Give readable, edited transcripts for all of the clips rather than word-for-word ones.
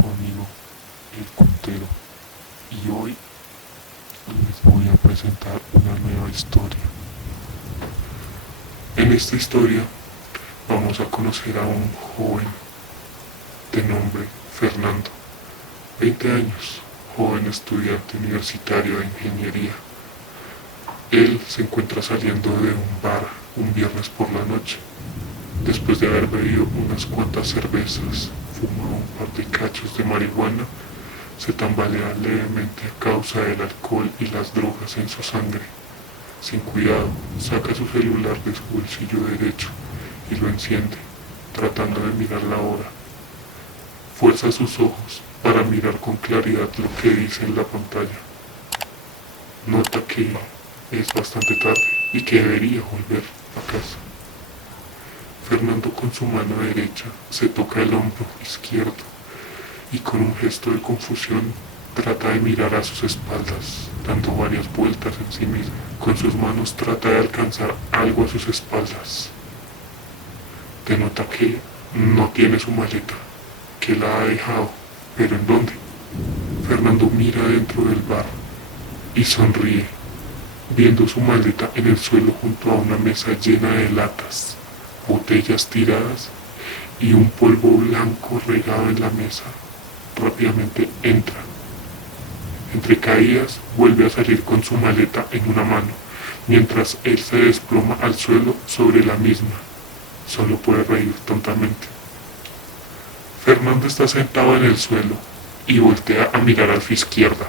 su amigo el Contero y hoy les voy a presentar una nueva historia. En esta historia vamos a conocer a un joven de nombre Fernando, 20 años, joven estudiante universitario de ingeniería. Él se encuentra saliendo de un bar un viernes por la noche, después de haber bebido unas cuantas cervezas, fumado un par de cachos de marihuana. Se tambalea levemente a causa del alcohol y las drogas en su sangre. Sin cuidado, saca su celular de su bolsillo derecho y lo enciende, tratando de mirar la hora. Fuerza sus ojos para mirar con claridad lo que dice en la pantalla. Nota que es bastante tarde y que debería volver a casa. Fernando con su mano derecha se toca el hombro izquierdo y con un gesto de confusión trata de mirar a sus espaldas, dando varias vueltas en sí mismo. Con sus manos trata de alcanzar algo a sus espaldas. Denota que no tiene su maleta, que la ha dejado, pero ¿en dónde? Fernando mira dentro del bar y sonríe, viendo su maleta en el suelo junto a una mesa llena de latas, botellas tiradas y un polvo blanco regado en la mesa. Rápidamente entra. Entre caídas vuelve a salir con su maleta en una mano, mientras él se desploma al suelo sobre la misma. Solo puede reír tontamente. Fernando está sentado en el suelo y voltea a mirar a su izquierda,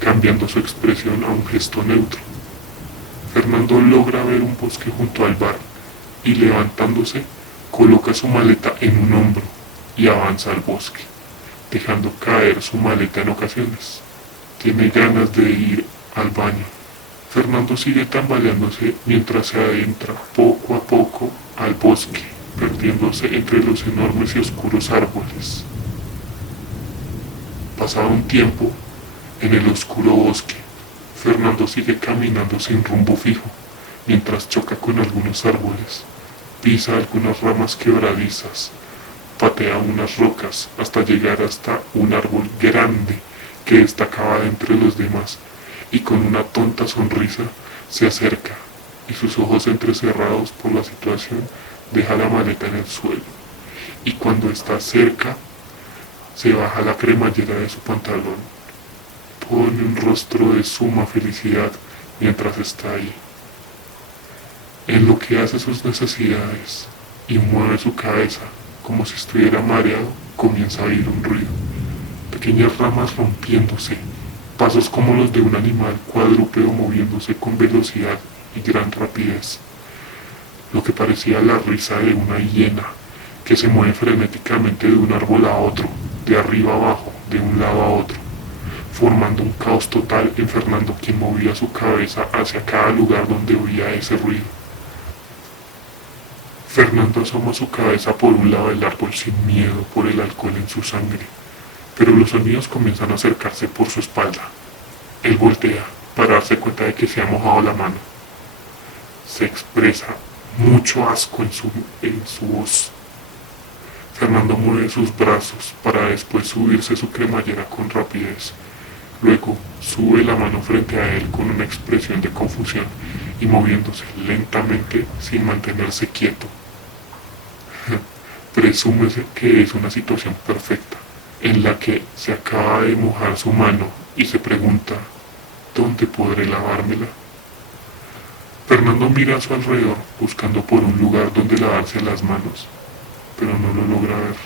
cambiando su expresión a un gesto neutro. Fernando logra ver un bosque junto al bar y levantándose, coloca su maleta en un hombro y avanza al bosque, dejando caer su maleta en ocasiones. Tiene ganas de ir al baño. Fernando sigue tambaleándose mientras se adentra poco a poco al bosque, perdiéndose entre los enormes y oscuros árboles. Pasado un tiempo, en el oscuro bosque, Fernando sigue caminando sin rumbo fijo, mientras choca con algunos árboles, pisa algunas ramas quebradizas, patea unas rocas hasta llegar hasta un árbol grande que destacaba de entre los demás y con una tonta sonrisa se acerca y sus ojos entrecerrados por la situación deja la maleta en el suelo y cuando está cerca se baja la cremallera de su pantalón, pone un rostro de suma felicidad mientras está ahí. En lo que hace sus necesidades y mueve su cabeza como si estuviera mareado, comienza a oír un ruido. Pequeñas ramas rompiéndose, pasos como los de un animal cuadrúpedo moviéndose con velocidad y gran rapidez. Lo que parecía la risa de una hiena que se mueve frenéticamente de un árbol a otro, de arriba a abajo, de un lado a otro, formando un caos total en Fernando, quien movía su cabeza hacia cada lugar donde oía ese ruido. Fernando asoma su cabeza por un lado del árbol sin miedo por el alcohol en su sangre, pero los sonidos comienzan a acercarse por su espalda. Él voltea para darse cuenta de que se ha mojado la mano. Se expresa mucho asco en su voz. Fernando mueve sus brazos para después subirse su cremallera con rapidez. Luego sube la mano frente a él con una expresión de confusión y moviéndose lentamente sin mantenerse quieto. Presúmese que es una situación perfecta, en la que se acaba de mojar su mano y se pregunta, ¿dónde podré lavármela? Fernando mira a su alrededor buscando por un lugar donde lavarse las manos, pero no lo logra ver.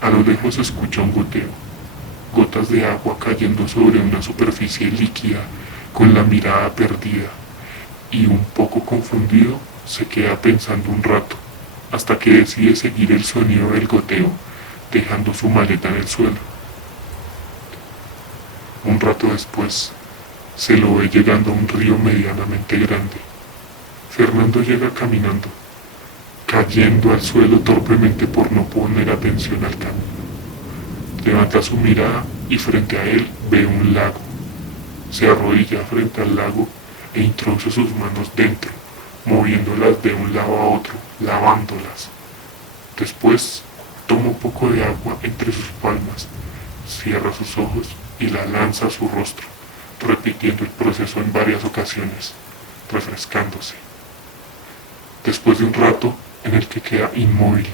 A lo lejos se escucha un goteo, gotas de agua cayendo sobre una superficie líquida con la mirada perdida, y un poco confundido se queda pensando un rato, hasta que decide seguir el sonido del goteo, dejando su maleta en el suelo. Un rato después, se lo ve llegando a un río medianamente grande. Fernando llega caminando, cayendo al suelo torpemente por no poner atención al camino. Levanta su mirada y frente a él ve un lago. Se arrodilla frente al lago e introduce sus manos dentro, moviéndolas de un lado a otro, lavándolas. Después Toma un poco de agua entre sus palmas, cierra sus ojos y la lanza a su rostro, repitiendo el proceso en varias ocasiones, refrescándose. Después de un rato en el que queda inmóvil,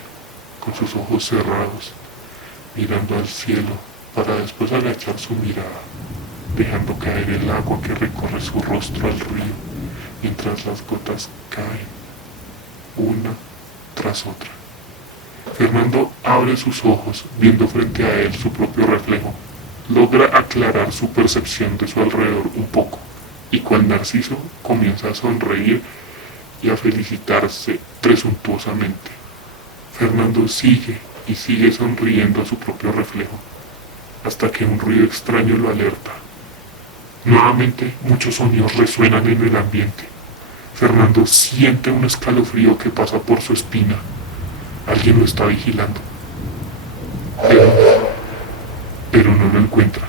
con sus ojos cerrados, mirando al cielo para después agachar su mirada, dejando caer el agua que recorre su rostro al río, mientras las gotas caen, una tras otra. Fernando abre sus ojos, viendo frente a él su propio reflejo. Logra aclarar su percepción de su alrededor un poco, y cual Narciso comienza a sonreír y a felicitarse presuntuosamente. Fernando sigue y sigue sonriendo a su propio reflejo, hasta que un ruido extraño lo alerta. Nuevamente muchos sonidos resuenan en el ambiente. Fernando siente un escalofrío que pasa por su espina. Alguien lo está vigilando. Pero no lo encuentra.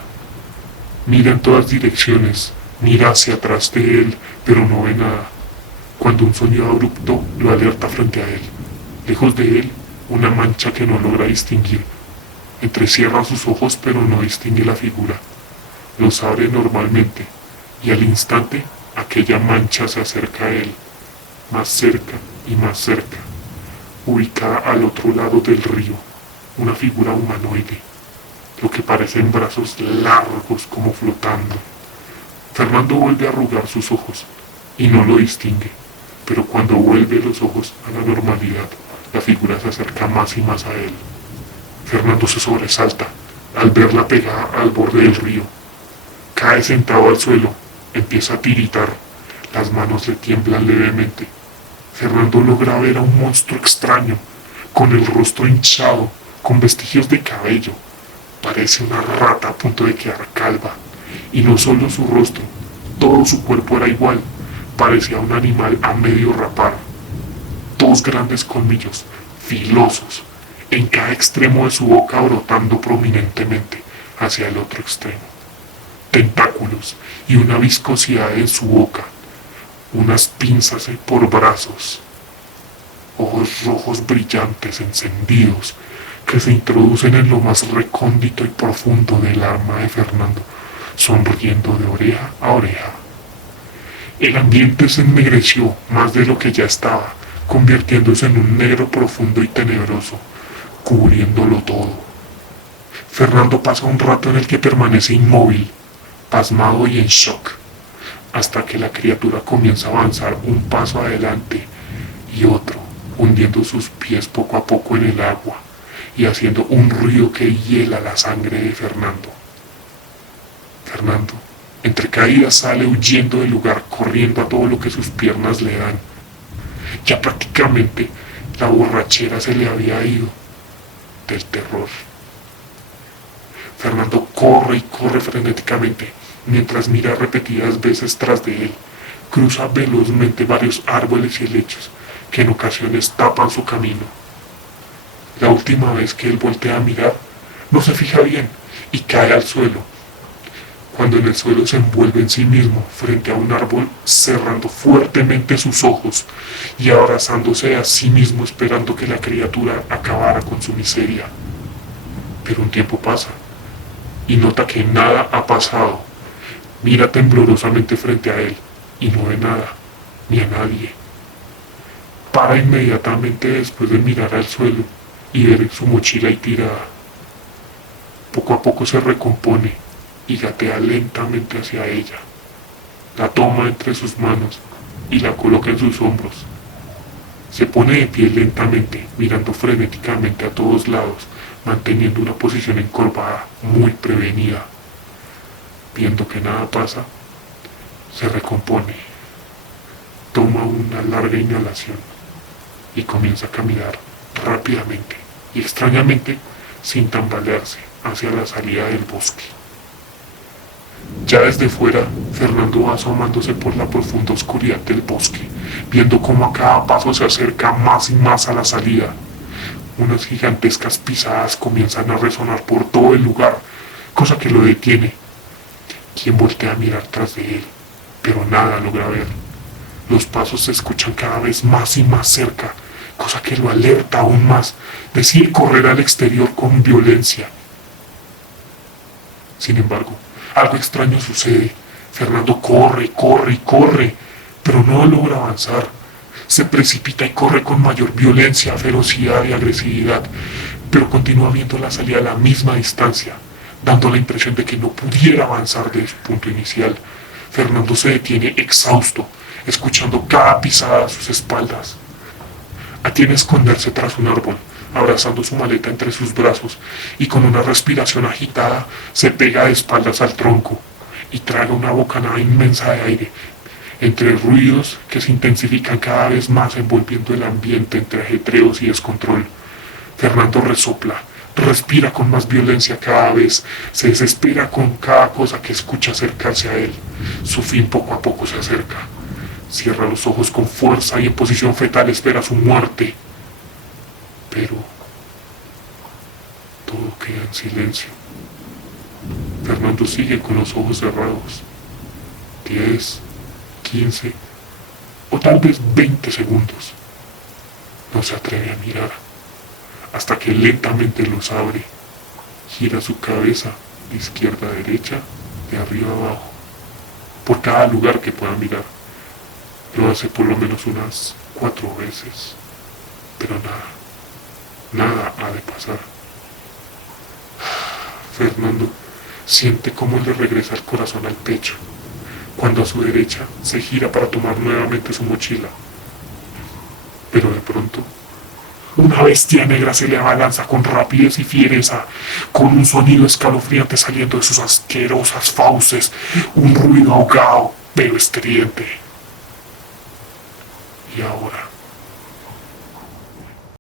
Mira en todas direcciones, mira hacia atrás de él, pero no ve nada. Cuando un sonido abrupto lo alerta frente a él. Lejos de él, una mancha que no logra distinguir. Entrecierra sus ojos, pero no distingue la figura. Los abre normalmente, y al instante, aquella mancha se acerca a él, más cerca y más cerca. Ubicada al otro lado del río, una figura humanoide, lo que parecen brazos largos como flotando. Fernando vuelve a arrugar sus ojos y no lo distingue, pero cuando vuelve los ojos a la normalidad, la figura se acerca más y más a él. Fernando se sobresalta al verla pegada al borde del río. Cae sentado al suelo, empieza a tiritar, las manos le tiemblan levemente. Fernando logra ver a un monstruo extraño, con el rostro hinchado, con vestigios de cabello. Parece una rata a punto de quedar calva. Y no solo su rostro, todo su cuerpo era igual. Parecía un animal a medio rapar. Dos grandes colmillos, filosos, en cada extremo de su boca brotando prominentemente hacia el otro extremo. Tentáculos y una viscosidad en su boca. Unas pinzas por brazos, ojos rojos brillantes, encendidos, que se introducen en lo más recóndito y profundo del alma de Fernando, sonriendo de oreja a oreja. El ambiente se ennegreció más de lo que ya estaba, convirtiéndose en un negro profundo y tenebroso, cubriéndolo todo. Fernando pasa un rato en el que permanece inmóvil, pasmado y en shock, hasta que la criatura comienza a avanzar un paso adelante y otro, hundiendo sus pies poco a poco en el agua y haciendo un ruido que hiela la sangre de Fernando. Fernando, entre caídas, sale huyendo del lugar, corriendo a todo lo que sus piernas le dan. Ya prácticamente la borrachera se le había ido del terror. Fernando corre y corre frenéticamente, mientras mira repetidas veces tras de él. Cruza velozmente varios árboles y helechos que en ocasiones tapan su camino. La última vez que él voltea a mirar, no se fija bien y cae al suelo. Cuando en el suelo se envuelve en sí mismo frente a un árbol, cerrando fuertemente sus ojos y abrazándose a sí mismo, esperando que la criatura acabara con su miseria. Pero un tiempo pasa y nota que nada ha pasado. Mira temblorosamente frente a él y no ve nada, ni a nadie. Para inmediatamente después de mirar al suelo y ver su mochila ahí tirada. Poco a poco se recompone y gatea lentamente hacia ella. La toma entre sus manos y la coloca en sus hombros. Se pone de pie lentamente, mirando frenéticamente a todos lados, manteniendo una posición encorvada, muy prevenida. Viendo que nada pasa, se recompone, toma una larga inhalación y comienza a caminar rápidamente y extrañamente sin tambalearse hacia la salida del bosque. Ya desde fuera, Fernando va asomándose por la profunda oscuridad del bosque, viendo cómo a cada paso se acerca más y más a la salida. Unas gigantescas pisadas comienzan a resonar por todo el lugar, cosa que lo detiene. Quien voltea a mirar tras de él, pero nada logra ver. Los pasos se escuchan cada vez más y más cerca, cosa que lo alerta aún más. Decide correr al exterior con violencia. Sin embargo, algo extraño sucede. Fernando corre, corre y corre, pero no logra avanzar. Se precipita y corre con mayor violencia, ferocidad y agresividad, pero continúa viendo la salida a la misma distancia, dando la impresión de que no pudiera avanzar de su punto inicial. Fernando se detiene exhausto, escuchando cada pisada a sus espaldas. Atiende a esconderse tras un árbol, abrazando su maleta entre sus brazos, y con una respiración agitada se pega de espaldas al tronco y traga una bocanada inmensa de aire, entre ruidos que se intensifican cada vez más, envolviendo el ambiente entre ajetreos y descontrol. Fernando resopla, respira con más violencia cada vez, se desespera con cada cosa que escucha acercarse a él. Su fin poco a poco se acerca. Cierra los ojos con fuerza y en posición fetal espera su muerte. Pero todo queda en silencio. Fernando sigue con los ojos cerrados. 10, 15 o tal vez 20 segundos. No se atreve a mirar, hasta que lentamente los abre. Gira su cabeza de izquierda a derecha, de arriba a abajo, por cada lugar que pueda mirar. Lo hace por lo menos unas 4 veces, pero nada ha de pasar. Fernando siente cómo le regresa el corazón al pecho, cuando a su derecha se gira para tomar nuevamente su mochila. Pero de pronto, una bestia negra se le abalanza con rapidez y fiereza, con un sonido escalofriante saliendo de sus asquerosas fauces, un ruido ahogado pero estridente. Y ahora